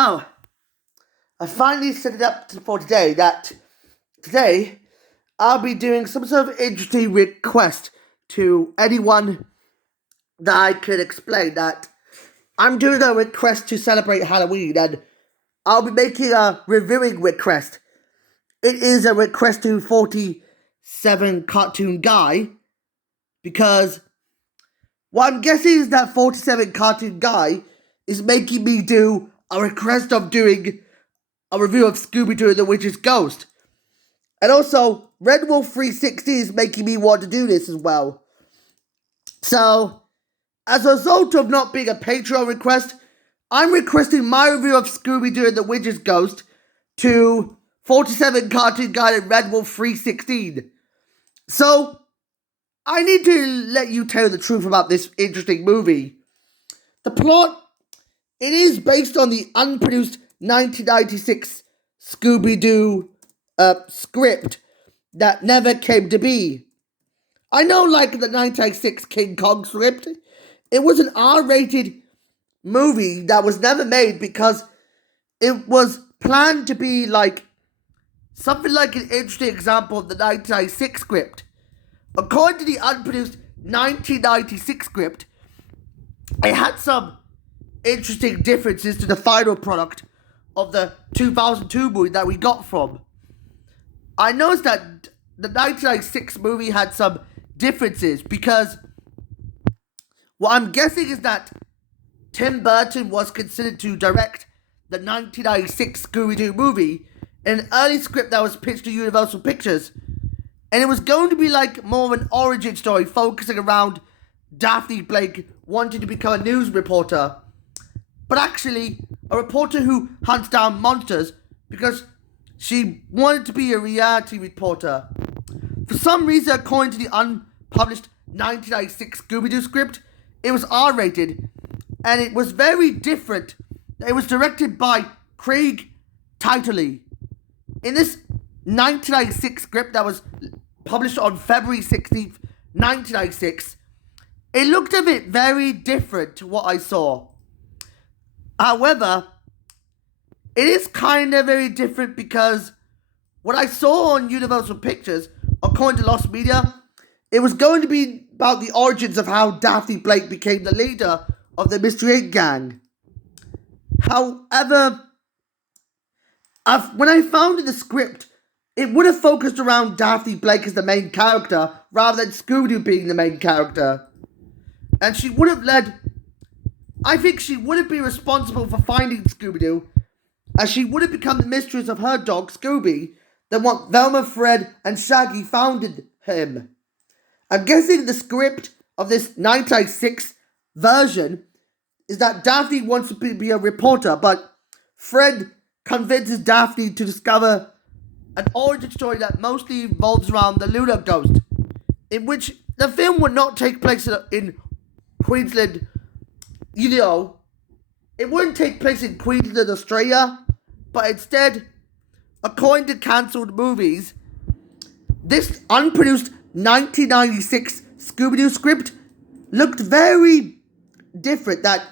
Oh, I finally set it up for today that today I'll be doing some sort of interesting request to anyone that I could explain that I'm doing a request to celebrate Halloween and I'll be making a reviewing request. It is a request to 47 Cartoon Guy because what I'm guessing is that 47 Cartoon Guy is making me do a request of doing a review of Scooby-Doo and the Witch's Ghost. And also, Red Wolf 360 is making me want to do this as well. So, as a result of not being a Patreon request, I'm requesting my review of Scooby-Doo and the Witch's Ghost to 47 Cartoon Guy and Red Wolf 316. So, I need to let you tell the truth about this interesting movie. The plot, it is based on the unproduced 1996 Scooby-Doo script that never came to be. I know, like the 1996 King Kong script, it was an R-rated movie that was never made because it was planned to be like something like an interesting example of the 1996 script. According to the unproduced 1996 script, it had some interesting differences to the final product of the 2002 movie that we got from. I noticed that the 1996 movie had some differences because what I'm guessing is that Tim Burton was considered to direct the 1996 Scooby-Doo movie in an early script that was pitched to Universal Pictures. And it was going to be like more of an origin story focusing around Daphne Blake wanting to become a news reporter. But actually, a reporter who hunts down monsters because she wanted to be a reality reporter. For some reason, according to the unpublished 1996 Scooby-Doo script, it was R-rated, and it was very different. It was directed by Craig Titley. In this 1996 script that was published on February 16th, 1996, it looked a bit very different to what I saw. However, it is kind of very different because what I saw on Universal Pictures, according to Lost Media, it was going to be about the origins of how Daphne Blake became the leader of the Mystery Inc. gang. However, when I found in the script, it would have focused around Daphne Blake as the main character rather than Scooby-Doo being the main character. And she would have I think she would have been responsible for finding Scooby-Doo, as she would have become the mistress of her dog, Scooby, than what Velma, Fred, and Shaggy founded him. I'm guessing the script of this 1996 version is that Daphne wants to be a reporter, but Fred convinces Daphne to discover an origin story that mostly revolves around the lunar ghost, in which the film would not take place in Queensland. It wouldn't take place in Queensland, Australia, but instead, according to cancelled movies, this unproduced 1996 Scooby-Doo script looked very different. That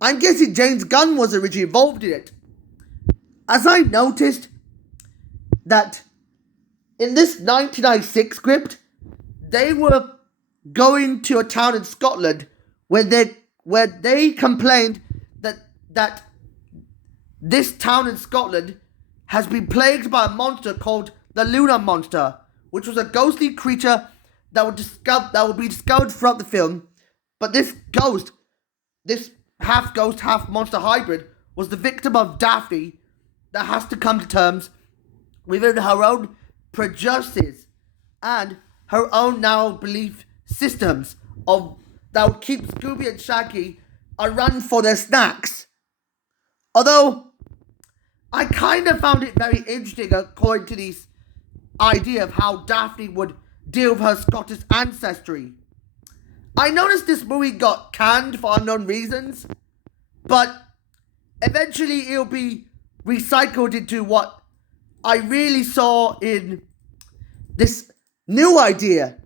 I'm guessing James Gunn was originally involved in it. As I noticed that in this 1996 script, they were going to a town in Scotland where they complained that this town in Scotland has been plagued by a monster called the Lunar Monster, which was a ghostly creature that would be discovered throughout the film. But this ghost, this half ghost, half monster hybrid, was the victim of Daphne that has to come to terms within her own prejudices and her own now belief systems that would keep Scooby and Shaggy a run for their snacks. Although, I kind of found it very interesting according to this idea of how Daphne would deal with her Scottish ancestry. I noticed this movie got canned for unknown reasons, but eventually it'll be recycled into what I really saw in this new idea.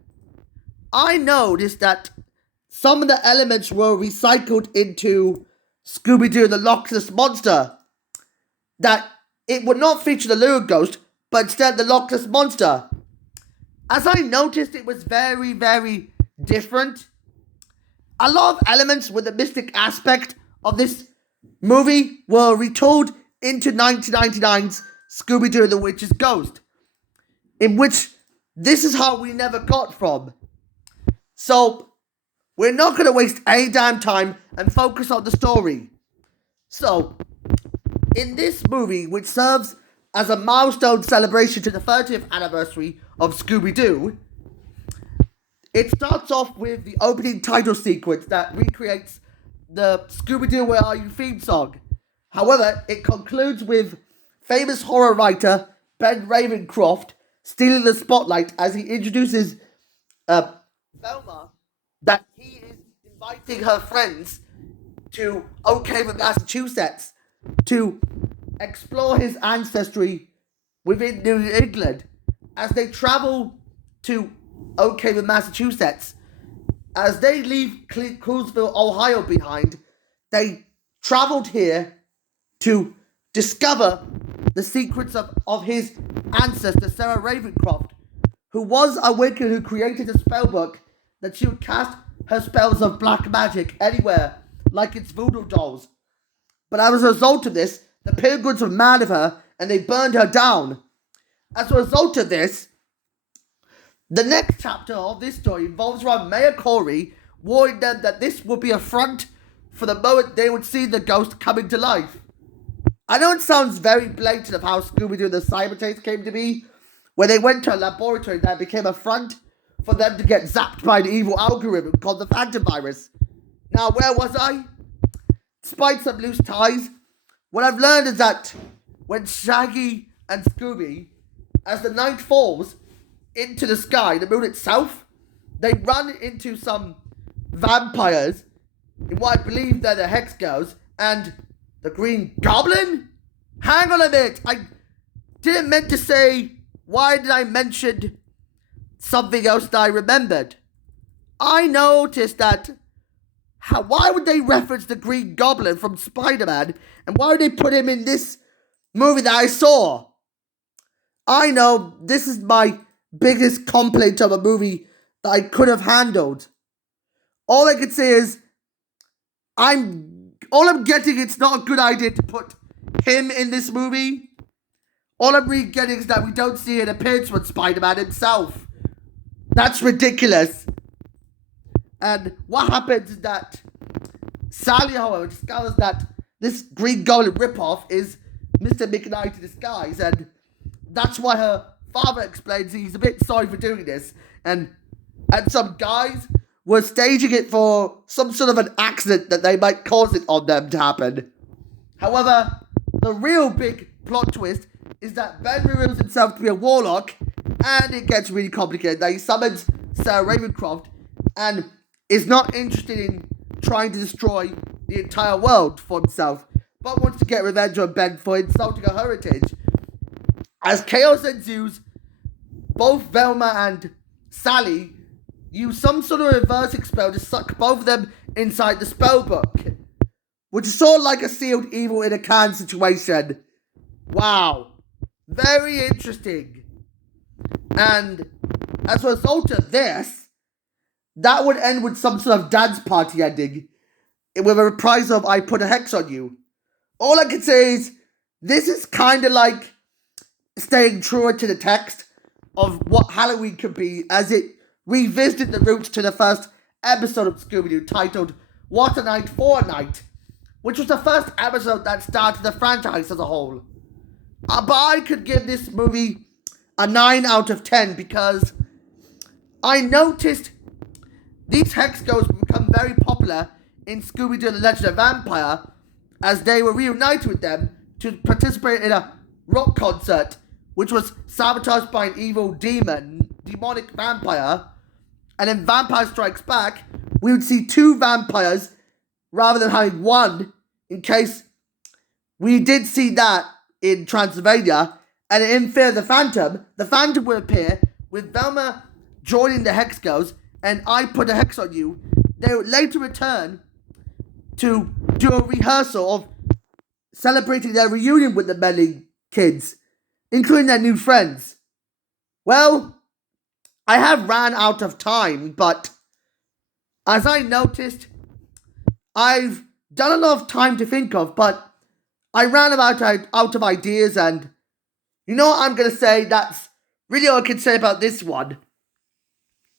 I noticed that some of the elements were recycled into Scooby-Doo the Loch Ness Monster. that it would not feature the Lure Ghost, but instead the Loch Ness Monster. As I noticed, it was very, very different. A lot of elements with the mystic aspect of this movie were retold into 1999's Scooby-Doo and the Witch's Ghost, in which this is how we never got from. So, we're not going to waste any damn time and focus on the story. So, in this movie, which serves as a milestone celebration to the 30th anniversary of Scooby-Doo, it starts off with the opening title sequence that recreates the Scooby-Doo Where Are You theme song. However, it concludes with famous horror writer Ben Ravencroft stealing the spotlight as he introduces Velma that he is inviting her friends to Oakhaven, Massachusetts to explore his ancestry within New England. As they travel to Oakhaven, Massachusetts, as they leave Coolsville, Ohio behind, they traveled here to discover the secrets of his ancestor, Sarah Ravencroft, who was a Wiccan who created a spellbook that she would cast her spells of black magic anywhere, like its voodoo dolls. But as a result of this, the pilgrims were mad at her and they burned her down. As a result of this, the next chapter of this story involves around Mayor Corey warning them that this would be a front for the moment they would see the ghost coming to life. I know it sounds very blatant of how Scooby-Doo and the Cybertates came to be, where they went to a laboratory that became a front for them to get zapped by an evil algorithm called the Phantom Virus. Now, where was I? Despite some loose ties, what I've learned is that when Shaggy and Scooby, as the night falls into the sky, the moon itself, they run into some vampires in what I believe they're the Hex Girls and the Green Goblin? Hang on a minute, I didn't meant to say, why did I mention something else that I remembered? I noticed that, why would they reference the Green Goblin from Spider-Man, and why would they put him in this movie that I saw? I know, this is my biggest complaint of a movie that I could have handled. All I could say is, all I'm getting, it's not a good idea to put him in this movie. All I'm really getting is that we don't see an appearance from Spider-Man himself. That's ridiculous. And what happens is that Sally, however, discovers that this Green Goblin ripoff is Mr. McKnight in disguise, and that's why her father explains he's a bit sorry for doing this, and some guys were staging it for some sort of an accident that they might cause it on them to happen. However, the real big plot twist is that Ben reveals himself to be a warlock, and it gets really complicated. That he summons Sarah Ravencroft and is not interested in trying to destroy the entire world for himself, but wants to get revenge on Ben for insulting her heritage. As chaos ensues, both Velma and Sally use some sort of reversing spell to suck both of them inside the spellbook, which is sort of like a sealed evil in a can situation. Wow. Very interesting. And as a result of this, that would end with some sort of dance party ending, with a reprisal of I Put a Hex on You. All I can say is, this is kind of like staying truer to the text of what Halloween could be, as it revisited the roots to the first episode of Scooby-Doo titled What a Night for a Night, which was the first episode that started the franchise as a whole. But I could give this movie a 9 out of 10 because I noticed these Hex Girls would become very popular in Scooby-Doo and the Legend of Vampire, as they were reunited with them to participate in a rock concert, which was sabotaged by an evil demonic vampire. And in Vampire Strikes Back, we would see 2 vampires rather than having one, in case we did see that in Transylvania. And in Fear of the Phantom would appear with Velma joining the Hex Girls, and I Put a Hex on You. They would later return to do a rehearsal of celebrating their reunion with the Meddling kids, including their new friends. Well, I have ran out of time, but as I noticed, I've done a lot of time to think of, but I ran out of ideas, and you know what I'm going to say? That's really all I can say about this one.